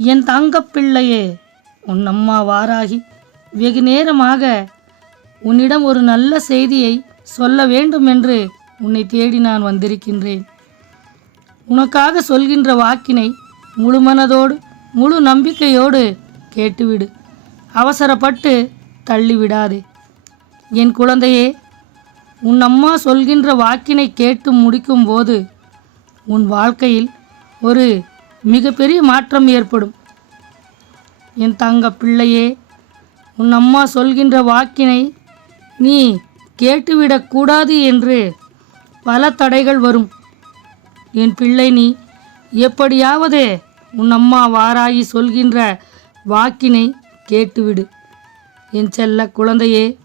என் தங்கப்பிள்ளையே உன் அம்மா வாராகி வெகு நேரமாக உன்னிடம் ஒரு நல்ல செய்தியை சொல்ல வேண்டும் என்று உன்னை தேடி நான் வந்திருக்கின்றேன். உனக்காக சொல்கின்ற வாக்கினை முழு மனதோடு முழு நம்பிக்கையோடு கேட்டுவிடு. அவசரப்பட்டு தள்ளிவிடாதே. என் குழந்தையே உன் அம்மா சொல்கின்ற வாக்கினை கேட்டு முடிக்கும்போது உன் வாழ்க்கையில் ஒரு மிகப்பெரிய மாற்றம் ஏற்படும். என் தங்க பிள்ளையே உன் அம்மா சொல்கின்ற வாக்கினை நீ கேட்டுவிடக்கூடாது என்று பல தடைகள் வரும். என் பிள்ளை நீ எப்படியாவது உன் அம்மா வாராகி சொல்கின்ற வாக்கினை கேட்டுவிடு. என் செல்ல குழந்தையே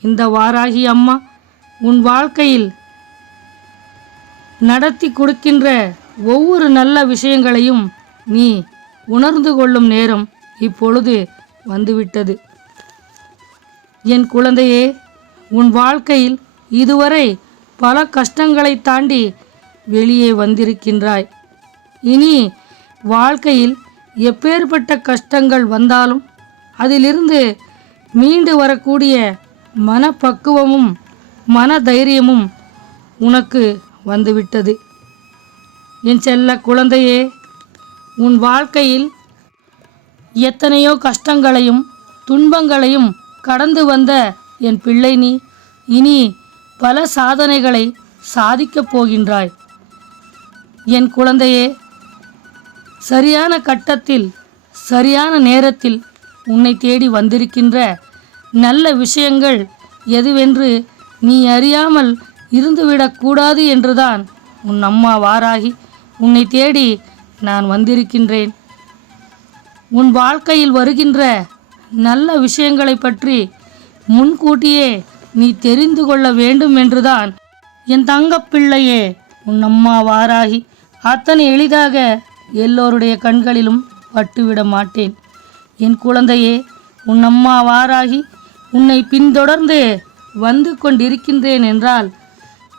இந்த வாராகி அம்மா உன் வாழ்க்கையில் நடத்தி கொடுக்கின்ற ஒவ்வொரு நல்ல விஷயங்களையும் நீ உணர்ந்து கொள்ளும் நேரம் இப்பொழுது வந்துவிட்டது. என் குழந்தையே உன் வாழ்க்கையில் இதுவரை பல கஷ்டங்களை தாண்டி வெளியே வந்திருக்கின்றாய். இனி வாழ்க்கையில் எப்பேற்பட்ட கஷ்டங்கள் வந்தாலும் அதிலிருந்து மீண்டு வரக்கூடிய மனப்பக்குவமும் மன தைரியமும் உனக்கு வந்துவிட்டது. என் செல்ல குழந்தையே உன் வாழ்க்கையில் எத்தனையோ கஷ்டங்களையும் துன்பங்களையும் கடந்து வந்த என் பிள்ளை நீ இனி பல சாதனைகளை சாதிக்கப் போகின்றாய். என் குழந்தையே சரியான கட்டத்தில் சரியான நேரத்தில் உன்னை தேடி வந்திருக்கின்ற நல்ல விஷயங்கள் எதுவென்று நீ அறியாமல் இருந்துவிடக்கூடாது என்றுதான் உன் அம்மா வாராகி உன்னை தேடி நான் வந்திருக்கின்றேன். உன் வாழ்க்கையில் வருகின்ற நல்ல விஷயங்களை பற்றி முன்கூட்டியே நீ தெரிந்து கொள்ள வேண்டும் என்றுதான் என் தங்கப்பிள்ளையே உன் அம்மா வாராகி அத்தனை எளிதாக எல்லோருடைய கண்களிலும் பட்டுவிட மாட்டேன். என் குழந்தையே உன் அம்மா வாராகி உன்னை பின்தொடர்ந்து வந்து கொண்டிருக்கின்றேன் என்றால்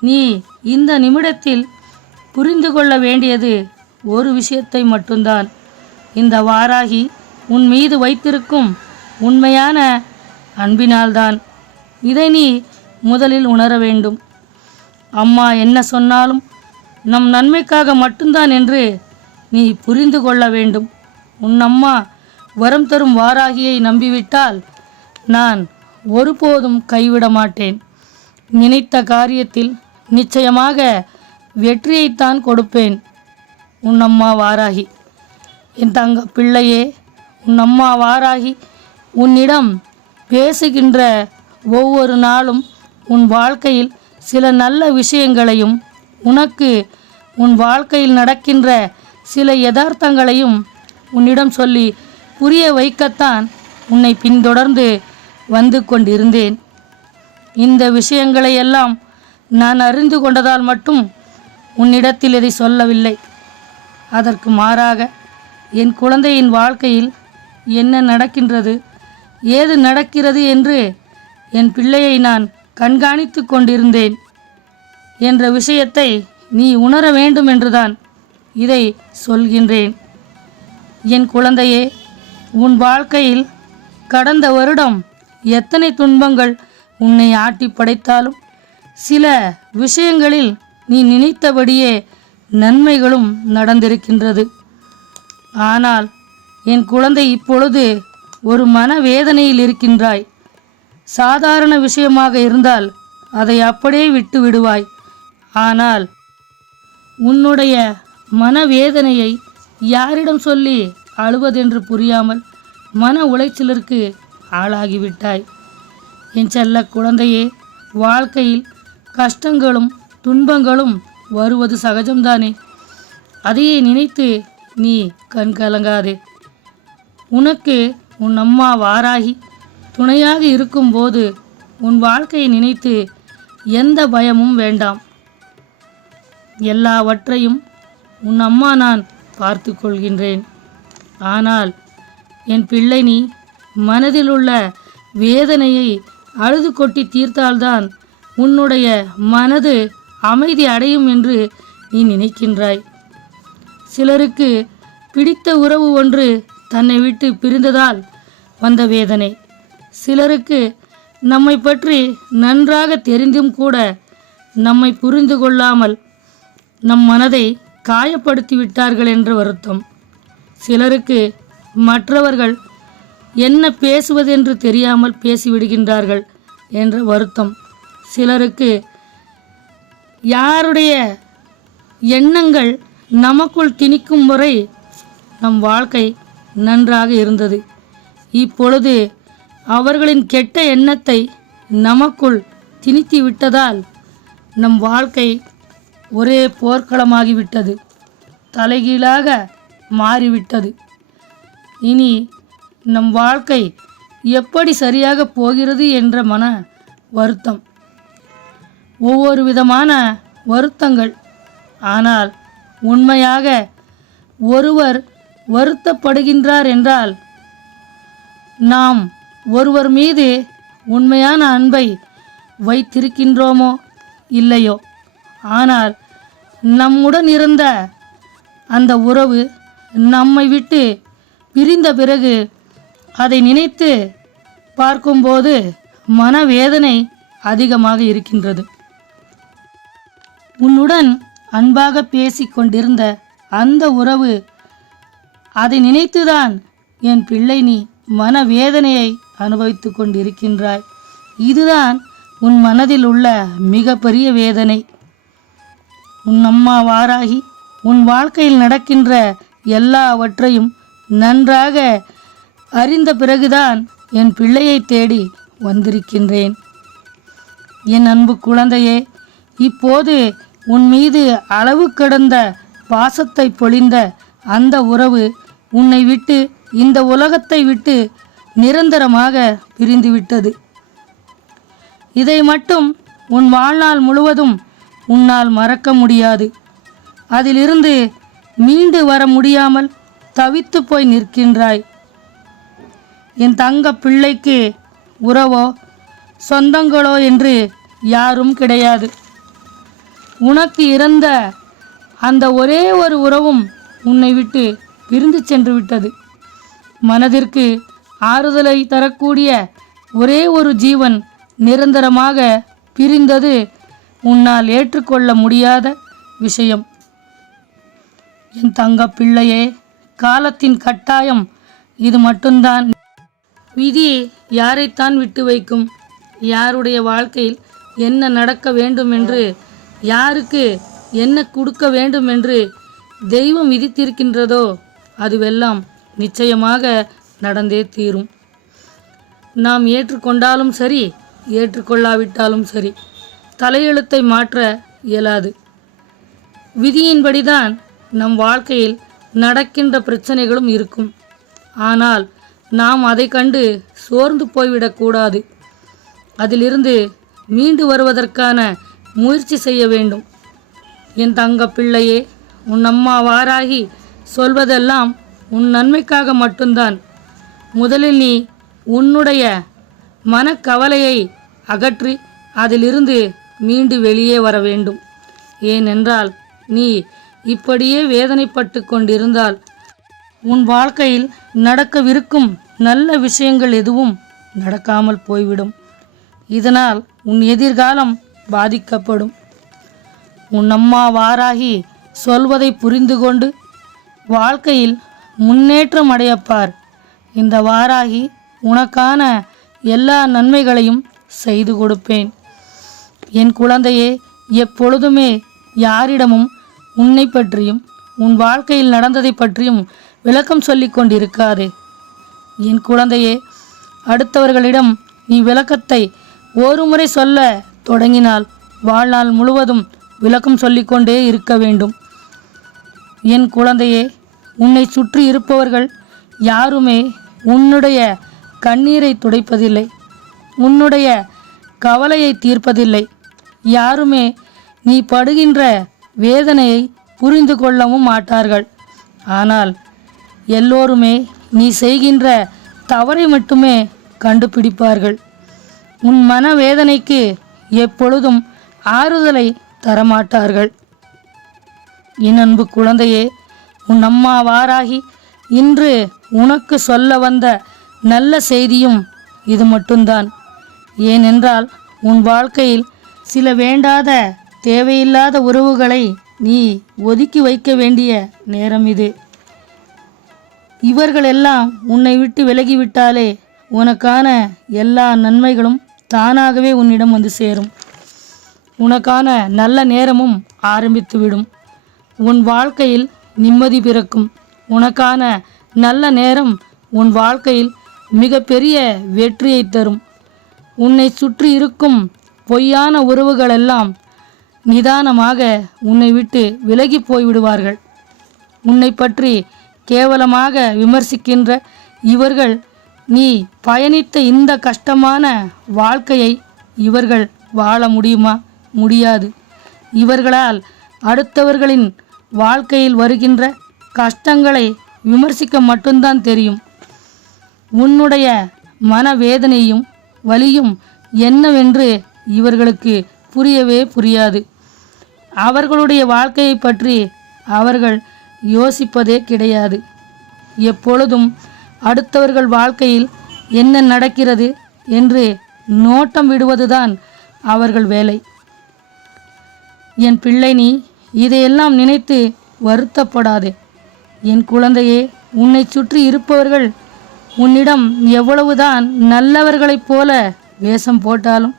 நீ இந்த நிமிடத்தில் புரிந்து கொள்ள வேண்டியது ஒரு விஷயத்தை மட்டும்தான். இந்த வாராகி உன் மீது வைத்திருக்கும் உண்மையான அன்பினால்தான். இதை நீ முதலில் உணர வேண்டும். அம்மா என்ன சொன்னாலும் நம் நன்மைக்காக மட்டும்தான் என்று நீ புரிந்து கொள்ள வேண்டும். உன் அம்மா வரம் தரும் வாராகியை நம்பிவிட்டால் நான் ஒருபோதும் கைவிட மாட்டேன். நினைத்த காரியத்தில் நிச்சயமாக வெற்றியைத்தான் கொடுப்பேன். உன் அம்மா வாராகி. என் தங்க பிள்ளையே உன் அம்மா வாராகி. உன்னிடம் பேசுகின்ற ஒவ்வொரு நாளும் உன் வாழ்க்கையில் சில நல்ல விஷயங்களையும் உனக்கு உன் வாழ்க்கையில் நடக்கின்ற சில யதார்த்தங்களையும் உன்னிடம் சொல்லி புரிய வைக்கத்தான் உன்னை பின்தொடர்ந்து வந்து கொண்டிருந்தேன். இந்த விஷயங்களை எல்லாம் நான் அறிந்து கொண்டதால் மட்டும் உன்னிடத்தில் இதை சொல்லவில்லை. அதற்கு மாறாக என் குழந்தையின் வாழ்க்கையில் என்ன நடக்கின்றது ஏது நடக்கிறது என்று என் பிள்ளையை நான் கண்காணித்து கொண்டிருந்தேன் என்ற விஷயத்தை நீ உணர வேண்டும் என்றுதான் இதை சொல்கின்றேன். என் குழந்தையே உன் வாழ்க்கையில் கடந்த வருடம் எத்தனை துன்பங்கள் உன்னை ஆட்டி படைத்தாலும் சில விஷயங்களில் நீ நினைத்தபடியே நன்மைகளும் நடந்திருக்கின்றது. ஆனால் என் குழந்தை இப்பொழுது ஒரு மனவேதனையில் இருக்கின்றாய். சாதாரண விஷயமாக இருந்தால் அதை அப்படியே விட்டு விடுவாய் ஆனால் உன்னுடைய மனவேதனையை யாரிடம் சொல்லி அழுவதென்று புரியாமல் மன உளைச்சலிற்கு ஆளாகிவிட்டாய். என் செல்ல குழந்தையே வாழ்க்கையில் கஷ்டங்களும் துன்பங்களும் வருவது சகஜம்தானே? அதையே நினைத்து நீ கண் கலங்காதே. உனக்கு உன் அம்மா வாராகி துணையாக இருக்கும்போது உன் வாழ்க்கையை நினைத்து எந்த பயமும் வேண்டாம். எல்லாவற்றையும் உன் அம்மா நான் பார்த்து கொள்கின்றேன். ஆனால் என் பிள்ளை நீ மனதில் உள்ள வேதனையை அழுது கொட்டி தீர்த்தால்தான் உன்னுடைய மனது அமைதி அடையும் என்று நீ நினைக்கின்றாய். சிலருக்கு பிடித்த உறவு ஒன்று தன்னை விட்டு பிரிந்ததால் வந்த வேதனை. சிலருக்கு நம்மை பற்றி நன்றாக தெரிந்தும் கூட நம்மை புரிந்து கொள்ளாமல் நம் மனதை காயப்படுத்தி விட்டார்கள் என்ற வருத்தம். சிலருக்கு மற்றவர்கள் என்ன பேசுவதென்று தெரியாமல் பேசிவிடுகின்றார்கள் என்ற வருத்தம். சிலருக்கு யாருடைய எண்ணங்கள் நமக்குள் திணிக்கும் முறை நம் வாழ்க்கை நன்றாக இருந்தது. இப்பொழுது அவர்களின் கெட்ட எண்ணத்தை நமக்குள் திணித்து விட்டதால் நம் வாழ்க்கை ஒரே போர்க்களமாகிவிட்டது. தலைகீழாக மாறிவிட்டது. இனி நம் வாழ்க்கை எப்படி சரியாக போகிறது என்ற மன வருத்தம். ஒவ்வொரு விதமான வருத்தங்கள். ஆனால் உண்மையாக ஒருவர் வருத்தப்படுகின்றார் என்றால் நாம் ஒருவர் மீது உண்மையான அன்பை வைத்திருக்கின்றோமோ இல்லையோ? ஆனால் நம்முடன் இருந்த அந்த உறவு நம்மை விட்டு பிரிந்த பிறகு அதை நினைத்து பார்க்கும்போது மனவேதனை அதிகமாக இருக்கின்றது. உன்னுடன் அன்பாக பேசிக் கொண்டிருந்த அந்த உறவு அதை நினைத்துதான் என் பிள்ளை நீ மனவேதனையை அனுபவித்துக் கொண்டிருக்கின்றாய். இதுதான் உன் மனதில் உள்ள மிகப்பெரிய வேதனை. உன் அம்மா வாராகி உன் வாழ்க்கையில் நடக்கின்ற எல்லாவற்றையும் நன்றாக அறிந்த பிறகுதான் என் பிள்ளையை தேடி வந்திருக்கின்றேன். என் அன்பு குழந்தையே இப்போது உன் மீது அளவு கடந்த பாசத்தை பொழிந்த அந்த உறவு உன்னை விட்டு இந்த உலகத்தை விட்டு நிரந்தரமாக பிரிந்துவிட்டது. இதை மட்டும் உன் வாழ்நாள் முழுவதும் உன்னால் மறக்க முடியாது. அதிலிருந்து மீண்டு வர முடியாமல் தவித்து போய் நிற்கின்றாய். என் தங்க பிள்ளைக்கு உறவோ சொந்தங்களோ என்று யாரும் கிடையாது. உனக்கு இறந்த அந்த ஒரே ஒரு உறவும் உன்னை விட்டு பிரிந்து சென்று விட்டது. மனதிற்கு ஆறுதலை தரக்கூடிய ஒரே ஒரு ஜீவன் நிரந்தரமாக பிரிந்தது உன்னால் ஏற்றுக்கொள்ள முடியாத விஷயம். என் தங்க பிள்ளையே காலத்தின் கட்டாயம் இது மட்டும்தான். விதி யாரைத்தான் விட்டு வைக்கும்? யாருடைய வாழ்க்கையில் என்ன நடக்க வேண்டும் என்று யாருக்கு என்ன கொடுக்க வேண்டும் என்று தெய்வம் விதித்திருக்கின்றதோ அதுவெல்லாம் நிச்சயமாக நடந்தே தீரும். நாம் ஏற்றுக்கொண்டாலும் சரி ஏற்றுக்கொள்ளாவிட்டாலும் சரி தலையெழுத்தை மாற்ற இயலாது. விதியின்படிதான் நம் வாழ்க்கையில் நடக்கின்ற பிரச்சனைகளும் இருக்கும். ஆனால் நாம் அதை கண்டு சோர்ந்து போய்விடக்கூடாது. அதிலிருந்து மீண்டு வருவதற்கான முயற்சி செய்ய வேண்டும். என் தங்க பிள்ளையே உன் அம்மா வாராகி சொல்வதெல்லாம் உன் நன்மைக்காக மட்டும்தான். முதலில் நீ உன்னுடைய மனக்கவலையை அகற்றி அதிலிருந்து மீண்டு வெளியே வர வேண்டும். ஏனென்றால் நீ இப்படியே வேதனைப்பட்டு கொண்டிருந்தால் உன் வாழ்க்கையில் நடக்கவிருக்கும் நல்ல விஷயங்கள் எதுவும் நடக்காமல் போய்விடும். இதனால் உன் எதிர்காலம் பாதிக்கப்படும். உன் அம்மா வாராகி சொல்வதை புரிந்து கொண்டு வாழ்க்கையில் முன்னேற்றம் அடையப்பார். இந்த வாராகி உனக்கான எல்லா நன்மைகளையும் செய்து கொடுப்பேன். என் குழந்தையே எப்பொழுதுமே யாரிடமும் உன்னை பற்றியும் உன் வாழ்க்கையில் நடந்ததை பற்றியும் விளக்கம் சொல்லி கொண்டிருக்காதே. என் குழந்தையே அடுத்தவர்களிடம் நீ விளக்கத்தை ஒரு முறை சொல்ல தொடங்கினால் வாழ்நாள் முழுவதும் விளக்கம் சொல்லிக்கொண்டே இருக்க வேண்டும். என் குழந்தையே உன்னை சுற்றி இருப்பவர்கள் யாருமே உன்னுடைய கண்ணீரை துடைப்பதில்லை. உன்னுடைய கவலையை தீர்ப்பதில்லை. யாருமே நீ படுகின்ற வேதனையை புரிந்து கொள்ளவும் மாட்டார்கள். ஆனால் எல்லோருமே நீ செய்கின்ற தவறை மட்டுமே கண்டுபிடிப்பார்கள். உன் மன வேதனைக்கு எப்பொழுதும் ஆறுதலை தரமாட்டார்கள். என் அன்பு குழந்தையே உன் அம்மா வாராகி இன்று உனக்கு சொல்ல வந்த நல்ல செய்தியும் இது மட்டும்தான். ஏனென்றால் உன் வாழ்க்கையில் சில வேண்டாத தேவையில்லாத உறவுகளை நீ ஒதுக்கி வைக்க வேண்டிய நேரம் இது. இவர்களெல்லாம் உன்னை விட்டு விலகிவிட்டாலே உனக்கான எல்லா நன்மைகளும் தானாகவே உன்னிடம் வந்து சேரும். உனக்கான நல்ல நேரமும் ஆரம்பித்துவிடும். உன் வாழ்க்கையில் நிம்மதி பிறக்கும். உனக்கான நல்ல நேரம் உன் வாழ்க்கையில் மிகப்பெரிய வெற்றியை தரும். உன்னை சுற்றி இருக்கும் பொய்யான உறவுகளெல்லாம் நிதானமாக உன்னை விட்டு விலகி போய்விடுவார்கள். உன்னை பற்றி கேவலமாக விமர்சிக்கின்ற இவர்கள் நீ பயணித்த இந்த கஷ்டமான வாழ்க்கையை இவர்கள் வாழ முடியுமா? முடியாது. இவர்களால் அடுத்தவர்களின் வாழ்க்கையில் வருகின்ற கஷ்டங்களை விமர்சிக்க மட்டும்தான் தெரியும். உன்னுடைய மனவேதனையும் வலியும் என்னவென்று இவர்களுக்கு புரியவே புரியாது. அவர்களுடைய வாழ்க்கையை பற்றி அவர்கள் யோசிப்பதே கிடையாது. எப்பொழுதும் அடுத்தவர்கள் வாழ்க்கையில் என்ன நடக்கிறது என்று நோட்டம் விடுவதுதான் அவர்கள் வேலை. என் பிள்ளை நீ இதையெல்லாம் நினைத்து வருத்தப்படாதே. என் குழந்தையே உன்னை சுற்றி இருப்பவர்கள் உன்னிடம் எவ்வளவுதான் நல்லவர்களைப் போல வேஷம் போட்டாலும்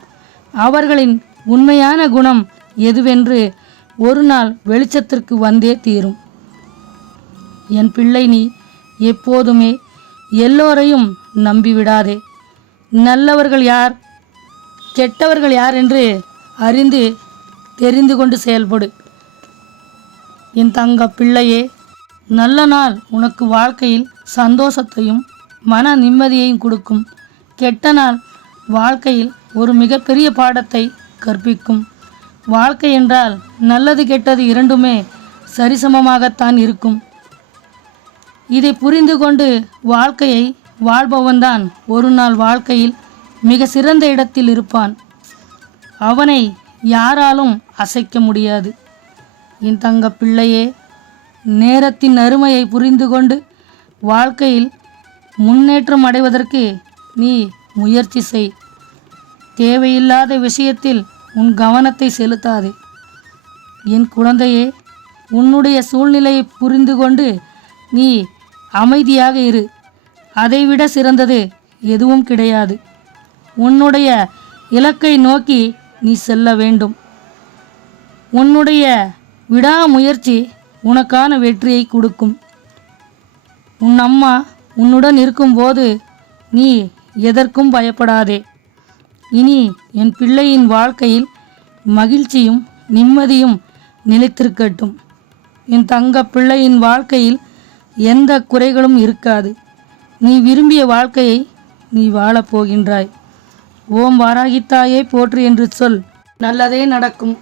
அவர்களின் உண்மையான குணம் எதுவென்று ஒரு நாள் வெளிச்சத்திற்கு வந்தே தீரும். என் பிள்ளை நீ எப்போதுமே எல்லோரையும் நம்பிவிடாதே. நல்லவர்கள் யார்? கெட்டவர்கள் யார் என்று அறிந்து தெரிந்து கொண்டு செயல்படு. என் தங்க பிள்ளையே நல்ல நாள் உனக்கு வாழ்க்கையில் சந்தோஷத்தையும் மன நிம்மதியையும் கொடுக்கும். கெட்ட நாள் வாழ்க்கையில் ஒரு மிகப்பெரிய பாடத்தை கற்பிக்கும். வாழ்க்கை என்றால் நல்லது கெட்டது இரண்டுமே சரிசமமாகத்தான் இருக்கும். இதை புரிந்து கொண்டு வாழ்க்கையை வாழ்பவன்தான் ஒரு நாள் வாழ்க்கையில் மிக சிறந்த இடத்தில் இருப்பான். அவனை யாராலும் அசைக்க முடியாது. என் தங்க பிள்ளையே நேரத்தின் அருமையை புரிந்து கொண்டு வாழ்க்கையில் முன்னேற்றம் அடைவதற்கு நீ முயற்சி செய். தேவையில்லாத விஷயத்தில் உன் கவனத்தை செலுத்தாதே. என் குழந்தையே உன்னுடைய சூழ்நிலையை புரிந்து கொண்டு நீ அமைதியாக இரு. அதைவிட சிறந்தது எதுவும் கிடையாது. உன்னுடைய இலக்கை நோக்கி நீ செல்ல வேண்டும். உன்னுடைய விடாமுயற்சி உனக்கான வெற்றியை கொடுக்கும். உன் அம்மா உன்னுடன் இருக்கும்போது நீ எதற்கும் பயப்படாதே. இனி என் பிள்ளையின் வாழ்க்கையில் மகிழ்ச்சியும் நிம்மதியும் நிலைத்திருக்கட்டும். என் தங்க பிள்ளையின் வாழ்க்கையில் எந்த குறைகளும் இருக்காது. நீ விரும்பிய வாழ்க்கையை நீ வாழப் போகின்றாய். ஓம் வாராகித்தாயே போற்று என்று சொல். நல்லதே நடக்கும்.